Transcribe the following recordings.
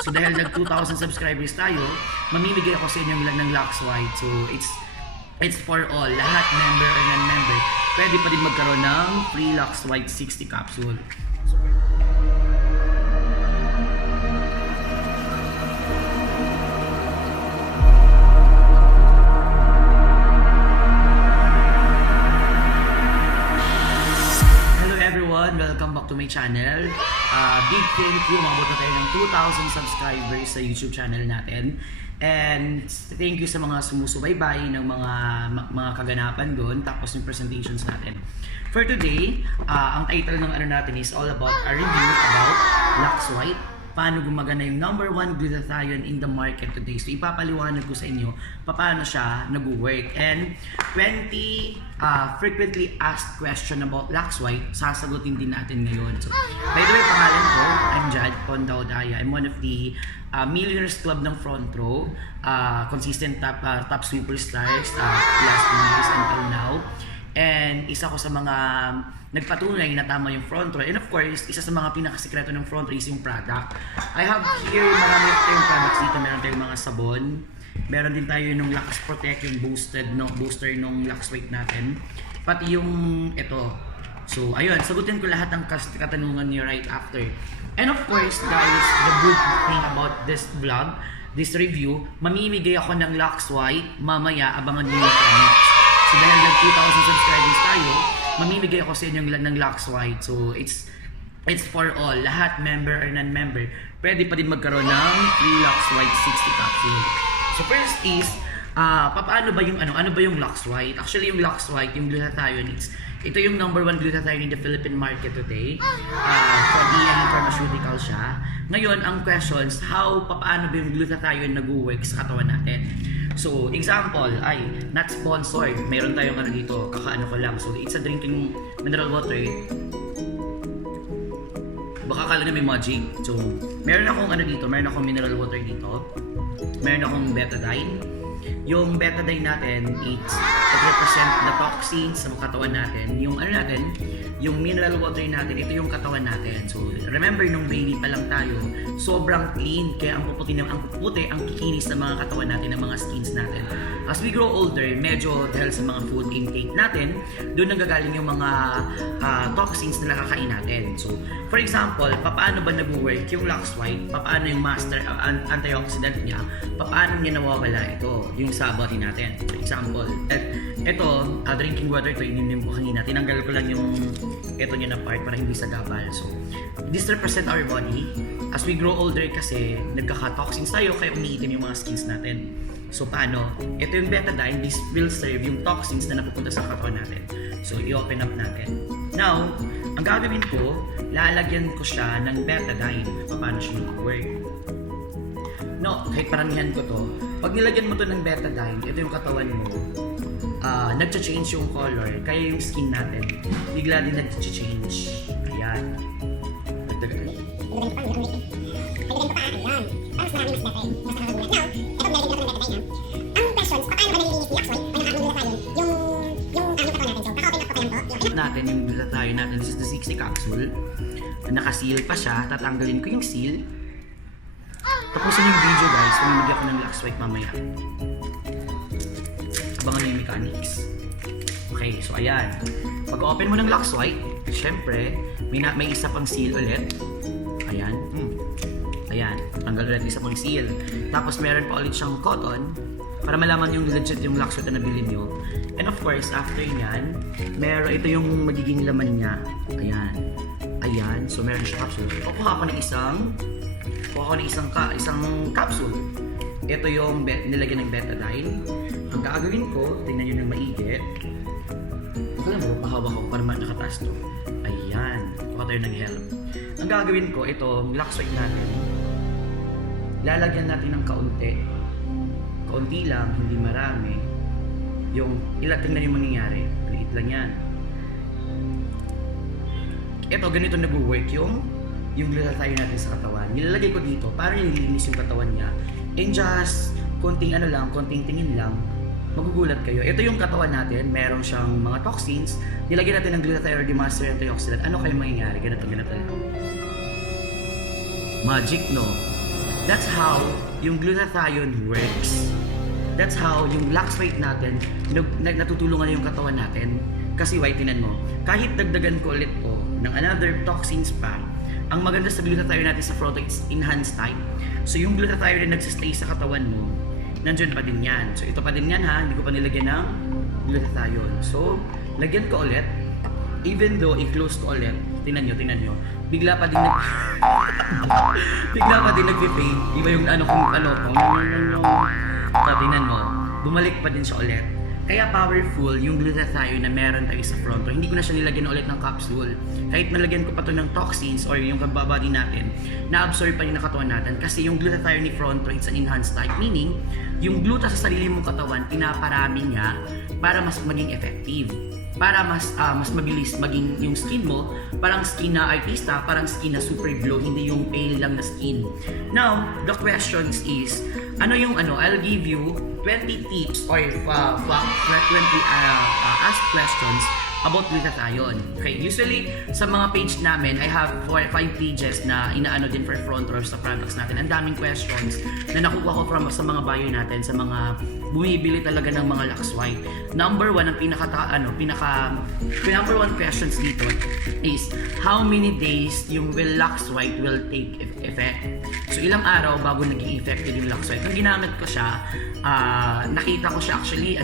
So dahil nag 2,000 subscribers tayo, mamimigay ako sa inyo ng Lux White. So it's for all, lahat, member or non-member. Pwede pa din magkaroon ng free Lux White 60 capsule. Welcome back to my channel. Big thank you, umabot na tayo ng 2,000 subscribers sa YouTube channel natin. And thank you sa mga sumusubaybay ng mga kaganapan doon, tapos yung presentations natin. For today, ang title ng ano natin is all about a review about Lux White. Paano gumagana yung #1 glutathione in the market today. So ipapaliwanag ko sa inyo paano siya nag-work. And 20 frequently asked question about Lux White, sasagutin din natin ngayon. So, by the way, pangalan ko, I'm Jad Pondaudaya. I'm one of the Millionaires Club ng Front Row. Consistent top superstars last 2 years until now. And isa ko sa mga nagpatunay na tama yung front row. And of course, isa sa mga pinakasikreto ng front row is yung product. I have here marami tayong products dito. Meron tayong mga sabon. Meron din tayo yung Lux Protect, yung booster ng Lux White natin. Pati yung ito. So, ayun, sagutin ko lahat ng katanungan niyo right after. And of course, guys, the good thing about this vlog, this review, mamimigay ako ng Lux White. Mamaya, abangan niyo yung products. So dahil nag 2,000 subscribers tayo, mamimigay ako sa inyo ng Lux White. So it's for all, lahat, member or non-member. Pwede pa din magkaroon ng free Lux White 60 capsule. So first is, paano ba yung ano ba yung Lux White? Actually yung Lux White, yung glutathione, ito yung #1 glutathione in the Philippine market today. From EI Pharmaceutical siya. Ngayon, ang questions, paano ba yung glutathione nag-work sa katawan natin? So, example, ay, not sponsored. Meron tayong dito, kakaano ko lang. So, it's a drinking mineral water. Baka kala na may magic. So, meron akong meron akong mineral water dito. Meron akong betadine. Yung betadine natin, it represent the toxins sa katawan natin. Yung mineral water natin, ito yung katawan natin. So, remember nung baby pa lang tayo, sobrang clean. Kaya ang puputi, ang kikinis ng mga katawan natin, ng mga skins natin. As we grow older, medyo dahil sa mga food intake natin, doon nanggagaling yung mga toxins na nakakain natin. So, for example, paano ba nag-work yung Lux White? Paano yung master antioxidant niya? Paano niya nawawala ito? Yung sa body natin. For example, ito, drinking water ito, ininom ko kanina. Tinanggal ko lang yung ito niya na part para hindi sagabal. So, this represent our body. As we grow older kasi, nagkaka-toxins tayo kaya umiitim yung mga skins natin. So, paano? Ito yung betadine, this will serve yung toxins na napupunta sa katawan natin. So, i-open up natin. Now, ang gagawin ko, lalagyan ko siya ng betadine. Paano siya mag-work? No, kahit paramihan ko to. Pag nilagyan mo to ng betadine, ito yung katawan mo. Nag-change yung color, kaya yung skin natin bigla din nag-change. Ayan. Natin yung glutathione natin, this is the 60 capsule. Naka-seal pa siya, tatanggalin ko yung seal. Tapusin yung video, guys, mamimigay ako ng Lux White mamaya. Abangan yung mechanics. Okay, so ayan. Pag-open mo ng Lux White, syempre, may isa pang seal ulit. Ayan. Ayan. Tanggal ulit isa pang seal. Tapos meron pa ulit siyang cotton para malaman yung legit yung Lux White na nabili nyo. And of course, after yan, ito yung magiging laman niya. Ayan. Ayan. So meron siya capsule. Kukuha ko ng isang capsule. Ito yung nilagyan ng betadine. Ang gagawin ko, tingnan nyo ng maigi. Alam mo, pahawak ko para nakataas to. Ayan. Kuha tayo ng helm. Ang gagawin ko, itong Lux White natin, lalagyan natin ng kaunti. Kaunti lang, hindi marami. Tingnan yung mangyayari. Maliit lang yan. Ito, ganito nag-work yung glutathione natin sa katawan. Nilalagay ko dito para nililinis yung katawan niya. And just konting tingin lang, magugulat kayo. Ito yung katawan natin, meron siyang mga toxins. Nilagyan natin ng glutathione or the master antioxidant. Ano kayo mangyayari? Ganito lang. Magic, no? That's how yung glutathione works. That's how yung lax weight natin, natutulungan na yung katawan natin. Kasi whitenin mo, kahit dagdagan ko ulit to ng another toxins pa, ang maganda sa glutathione natin sa Fronto, it's enhanced type. So yung glutathione na nagsistay sa katawan mo, nandiyan pa din yan. So ito pa din yan ha, hindi ko pa nilagyan ng glutathione. So, lagyan ko ulit. Even though i-close ko ulit, tingnan nyo, bigla pa din nag-fade. Iba yung tingnan mo, bumalik pa din siya ulit. Kaya powerful yung glutathione na meron tayo sa Fronto. Hindi ko na siya nilagyan ulit ng capsule. Kahit nalagyan ko pa to ng toxins or yung kababody natin, na-absorb pa rin ng katawan natin. Kasi yung glutathione ni Fronto, it's an enhanced type. Meaning, yung gluta sa sarili mong katawan, pinaparami niya para mas maging effective. Para mas mabilis maging yung skin mo, parang skin na artista, parang skin na super glow, hindi yung pale lang na skin. Now, the questions is, I'll give you 20 tips or 20 ask questions about glutathione. Okay, usually sa mga page namin, I have 4 or 5 pages na inaano din for front row sa products natin. Ang daming questions na nakuha ko sa mga buyer natin, sa mga bumibili talaga ng mga Lux White. Number 1 ang number 1 questions dito is how many days yung Lux White will take effect. So ilang araw bago naging effective yung Lux White. Nung ginamit ko siya, nakita ko siya actually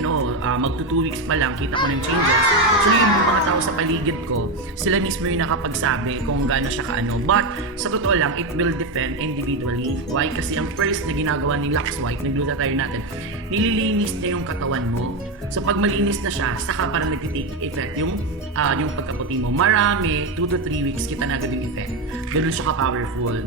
magto 2 weeks pa lang kita ko ng changes. Actually yung mga tao sa paligid ko, sila mismo yung nakapagsabi kung gaano siya kaano. But sa totoo lang, it will depend individually. Why? Kasi ang first na ginagawa ni Lux White, naglutathione natin, nililinis niya yung katawan mo. So pag malinis na siya, saka parang nagtitake effect yung pagkaputi mo. Marami, 2 to 3 weeks kita na agad yung effect. Ganun siya ka-powerful.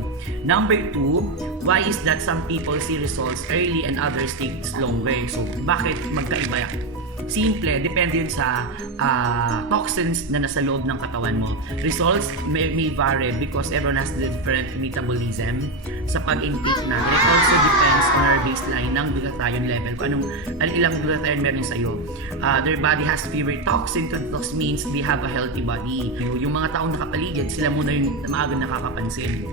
Number 2, why is that some people see results early and others take longer? So bakit magkaiba yan? Simple, depende yun sa toxins na nasa loob ng katawan mo. Results may vary because everyone has different metabolism sa pag-intake natin. It also depends on our baseline ng glutathione level. Kung ilang glutathione meron sa'yo. Their body has fewer toxin. Tox means they have a healthy body. Yung mga taong nakapaligid, sila muna yung maaga nakakapansin.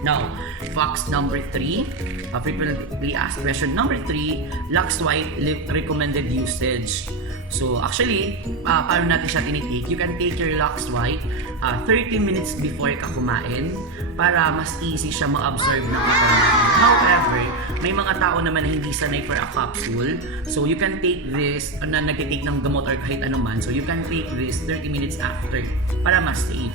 Now, facts number 3, frequently asked question number 3, Lux White recommended usage. So actually, paano natin siya tinitake? You can take your Lux White 30 minutes before ka kumain para mas easy siya ma-absorb ng katawan natin. However, may mga tao naman na hindi sanay for a capsule. So you can take this, na nag-take ng gamot or kahit anuman. So you can take this 30 minutes after para mas safe.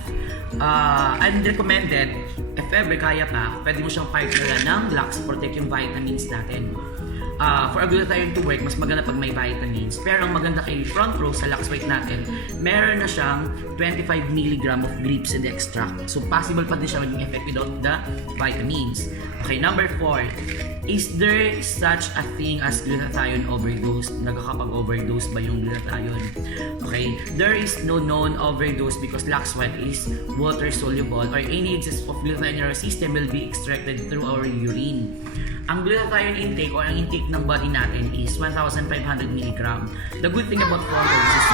And recommended, if ever kaya pa, pwede mo siyang partneran ng Lux to protect yung vitamins natin. For a glutathione to work, mas maganda pag may vitamins. Pero ang maganda kay Front Row sa Lux White natin, meron na siyang 25 mg of glipizide extract. So possible pa din siya maging effect without the vitamins. Okay, number 4. Is there such a thing as glutathione overdose? Nagkakapag-overdose ba yung glutathione? Okay, there is no known overdose because Lux White is water soluble or any excess of glutathione in our system will be extracted through our urine. Ang glutathione intake or ang intake ng body natin is 1,500 mg. The good thing about Fronto is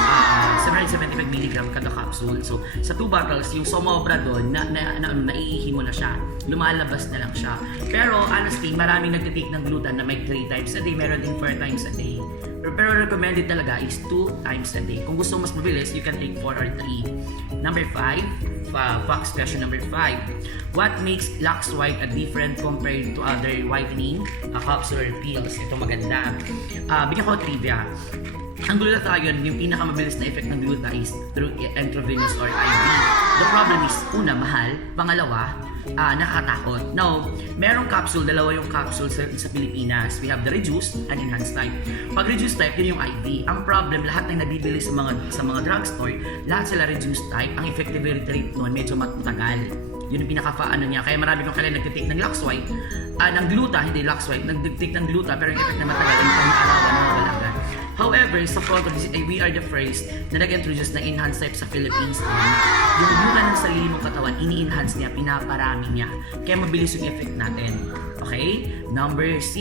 775 mg kada capsule. So, sa 2 bottles, yung sumobra doon, naiihi mo na siya. Lumalabas na lang siya. Pero honestly, maraming nagtitake ng gluten na may 3 times a day, meron din 4 times a day. Pero recommended talaga is 2 times a day. Kung gusto mas mabilis, you can take 4 or 3. Number 5, facts question number 5. What makes Lux White a different compared to other whitening capsule or pills? Ito maganda. Bigyan ko trivia. Ang glutathione, yung pinakamabilis na effect ng gluta is through intravenous or IV. The problem is, una, mahal. Pangalawa, nakakatakot. Now, merong capsule, dalawa yung capsule sa Pilipinas. We have the reduced and enhanced type. Pag reduced type, yun yung IV. Ang problem, lahat ng nabibili sa mga drugstore, lahat sila reduced type. Ang effectivity rate nun, medyo matagal. Yun yung pinaka-ano niya. Kaya marami kong kailan nagtitake ng Lux White, ng gluta, hindi Lux White, nagtitake ng gluta, pero yung effect na matagal, yung pang-alawan, nawawala agad. However, sa Fronto, we are the first na nag-introduce ng enhanced type sa Philippines. Yung gluta ng sarili mong katawan, ini-enhance niya, pinaparami niya. Kaya mabilis yung effect natin. Okay? Number 6.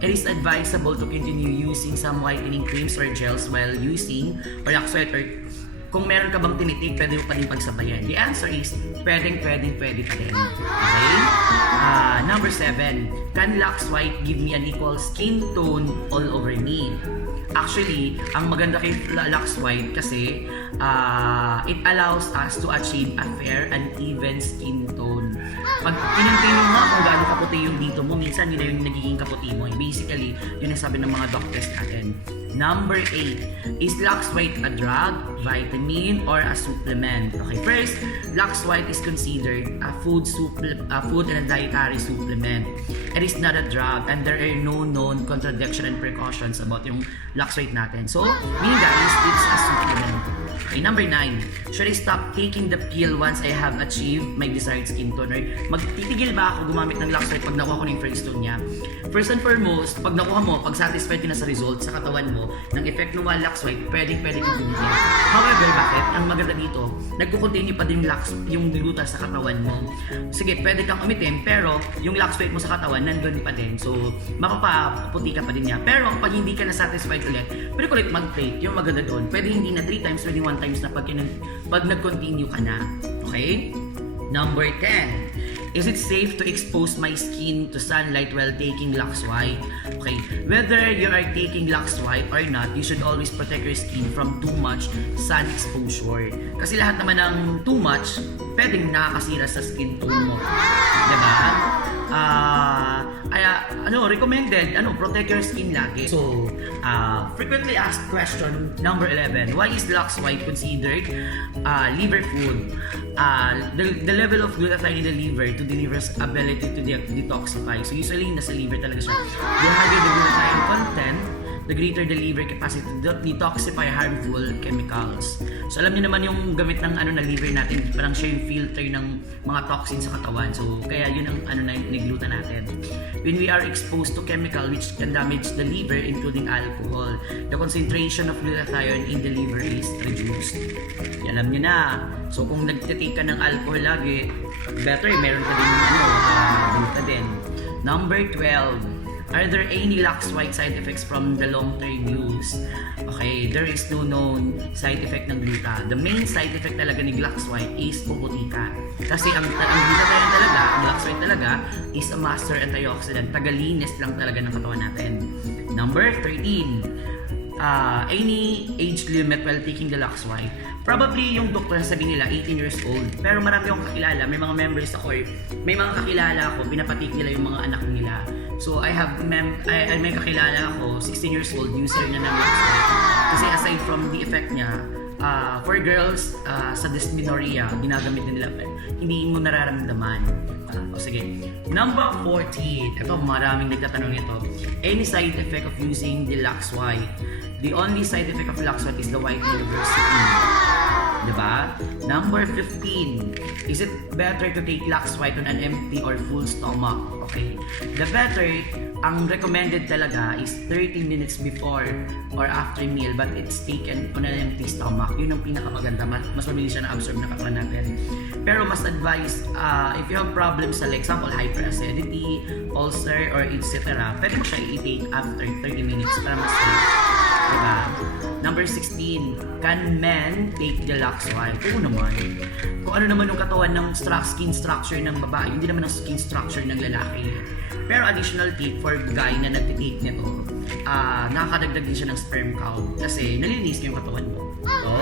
It is advisable to continue using some whitening creams or gels while using or Lux White or kung meron ka bang tinitig, pwede mo pa din pagsabayan. The answer is, pwede pa din. Okay? Number 7, can Lux White give me an equal skin tone all over me? Actually, ang maganda kay Lux White kasi it allows us to achieve a fair and even skin tone. Pag tiningnan mo kung gaano kaputi yung dito mo, minsan yun na yung nagiging kaputi mo. Basically, yun ang sabi ng mga doctors natin. Number 8, is Lux White a drug, vitamin, or a supplement? Okay, first, Lux White is considered a food and a dietary supplement. It is not a drug, and there are no known contradiction and precautions about yung Lux White natin. So, meaning guys, it's a supplement. Okay, number 9, should I stop taking the pill once I have achieved my desired skin tone? Or magtitigil ba ako gumamit ng Lux White pag nakuha ko ng first tone niya? First and foremost, pag nakuha mo, pag satisfied ka na sa result sa katawan mo, ng effect ng Lux White, pwede kang tumigil. However, bakit? Ang maganda dito, nagko-continue pa din yung gluta sa katawan mo. Sige, pwede kang umitim, pero yung Lux White mo sa katawan, nandun pa din. So, mapapaputi ka pa din niya. Pero pag hindi ka na satisfied ulit, pwede ko ulit mag-take. Yung maganda doon, pwede hindi na 3 times, pwede 1 times na pag nag-continue ka na. Okay? Number 10. Is it safe to expose my skin to sunlight while taking Lux White? Okay, whether you are taking Lux White or not, you should always protect your skin from too much sun exposure. Kasi lahat naman ng too much, pwedeng nakakasira sa skin tone mo. Diba? Recommended, protect your skin lagi. So, frequently asked question, number 11, why is Lux White considered liver food? The level of glutathione in the liver to deliver ability to detoxify. So, usually, nasa liver talaga siya. The higher the glutathione content, the greater the liver capacity to detoxify harmful chemicals. So alam niyo naman yung gamit ng na liver natin, parang siya yung filter ng mga toxins sa katawan. So kaya yun ang na nigluta natin. When we are exposed to chemical which can damage the liver including alcohol, the concentration of glutathione in the liver is reduced. Alam niyo na. So kung nagtitake ka ng alcohol lagi, better meron ka din gluta din. Number 12. Are there any Lux White side effects from the long-term use? Okay, there is no known side effect ng gluta. The main side effect talaga ni Lux White is puputi ka. Kasi ang glutathione talaga, ang Lux White talaga, is a master antioxidant. Tagalinis lang talaga ng katawan natin. Number 13. Any age limit while taking the Lux White? Probably yung doktor sabi nila 18 years old. Pero marami akong kakilala, may mga members ako, may mga kakilala ako, pinapatik nila yung mga anak nila. So I may kakilala ako, 16 years old, user na ng Lux White. Kasi aside from the effect niya, for girls, sa dysmenorrhea, ginagamit nila, hindi mo nararamdaman. Sige. Number 14. Ito, maraming nagtatanong ito. Any side effect of using the Lux White? The only side effect of Lux White is the whitening of your skin. Diba? Number 15. Is it better to take Lux White on an empty or full stomach? Okay. The better, ang recommended talaga is 30 minutes before or after meal, but it's taken on an empty stomach. Yun ang pinakamaganda. Mas mabilis siya na-absorb na katawan natin. Pero mas advice, if you have problems sa, like example, hyperacidity, ulcer, or etc., pwede mo siya i-take after 30 minutes para mas safe. Diba? Number 16, can men take the Lux White? Oo naman. Kung ano naman yung katawan ng skin structure ng babae, hindi naman ang skin structure ng lalaki. Pero additional tip for guy na nagtitake nito, nakakadagdag din siya ng sperm count kasi nalilinis yung katawan mo. So,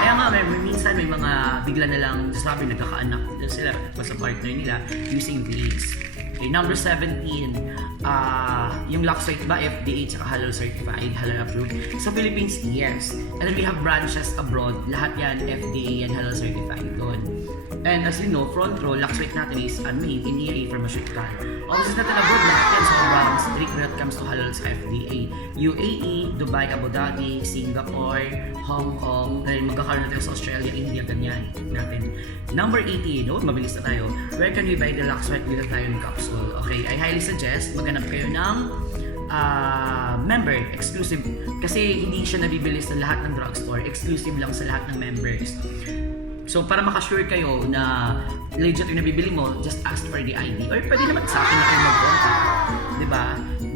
kaya nga, minsan may mga bigla na lang sabi nagkakaanak sila sa partner nila using bleach. Okay, number 17, yung Lux White ba FDA at halal certified, halal approved? Sa Philippines, yes. And then we have branches abroad, lahat yan FDA and halal certified doon. And as you know, front row, Lux White natin is made in EA pharmaceutical. Offices natin abroad, lahat yan sobrang strict when it comes to halal sa FDA. UAE, Dubai, Abu Dhabi, Singapore, Hong Kong, dahil magkakaroon natin sa Australia, India, ganyan natin. Number 18, mabilis na tayo. Where can we buy the Lux White glutathione capsule? Okay, I highly suggest maghanap kayo ng member, exclusive. Kasi hindi siya nabibili sa lahat ng drugstore, exclusive lang sa lahat ng members. So para makasure kayo na legit yung nabibili mo, just ask for the ID. Or pwede naman sa akin na kayo mag-contact. Diba?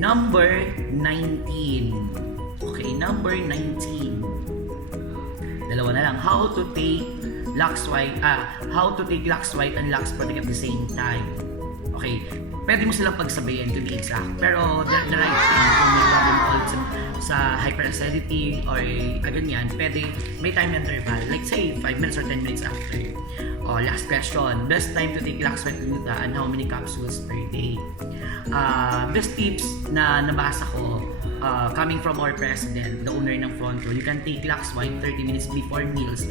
Number 19. Okay, number 19. Dalawa na lang. How to take Lux White and Lux Protect at the same time. Okay, pwede mo silang pagsabayin to be exact. Pero the right thing, kung may problem ulit sa hyperacidity or ganyan, pwede may time interval. Like say, 5 minutes or 10 minutes after. Last question. Best time to take Lux White Gluta and how many capsules per day? Best tips na nabasa ko coming from our president, the owner ng Front Row, you can take Lux White 30 minutes before meals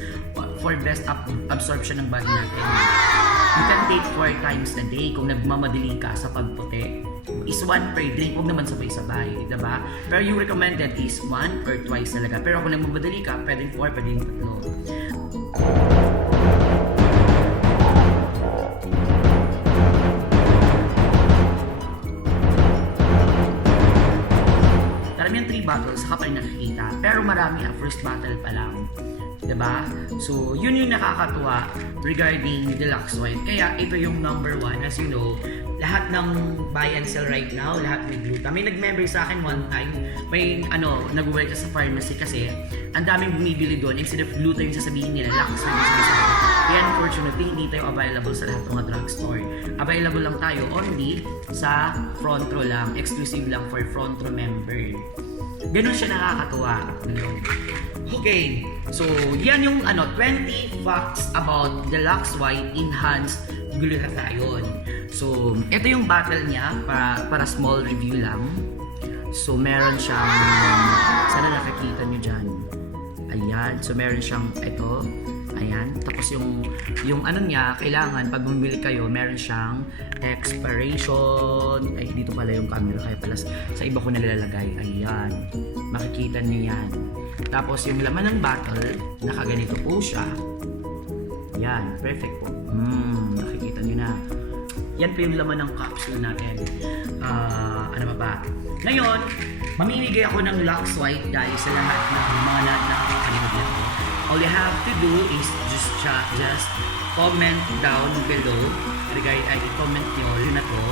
for best absorption ng body natin. You can take 4 times a day kung nagmamadali ka sa pagputi. Is 1 per drink, huwag naman sabay-sabay, diba? Pero yung recommended is 1 or twice talaga. Pero kung nagmamadali ka, pwedeng 4, pwedeng 3. Karamihan 3 bottles, saka pa rin nakikita. Pero marami ang first bottle pa lang. Diba? So, yun yung nakakatuwa regarding the Lux White. Kaya ito yung number 1. As you know, lahat ng buy and sell right now, lahat may gluta. May nag-member sa akin one time, may nag-work sa pharmacy kasi ang daming bumibili doon. Instead of gluta yung sasabihin nila, Lux White yung sasabihin. Kaya unfortunately, hindi tayo available sa lahat ng mga drugstore. Available lang tayo only sa Front Row lang. Exclusive lang for Front Row member. Ganun siya nakakatuwa. Okay, so yan yung 20 facts about the Lux White Enhanced Glutathione. So, ito yung bottle niya para small review lang. So, meron siyang, sana nakikita nyo dyan. Ayan, so meron siyang ito. Ayan, tapos yung niya, kailangan pag bumili kayo, meron siyang expiration. Ay, dito pala yung camera, kaya pala sa iba ko nalalagay. Ayan, makikita niyo yan. Tapos yung laman ng bottle, nakaganito po siya. Yan, perfect po. Nakikita niyo na. Yan po yung laman ng capsule natin. Ano ba? Ngayon, mamimigay ako ng Lux White guys sa lahat ng mga nakakalimutan ko. All you have to do is just comment down below. I-comment nyo yun na to.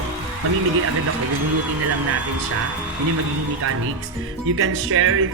Mamimigay agad ako, gugulutin na lang natin siya. Yun yung magiging mechanics. You can share it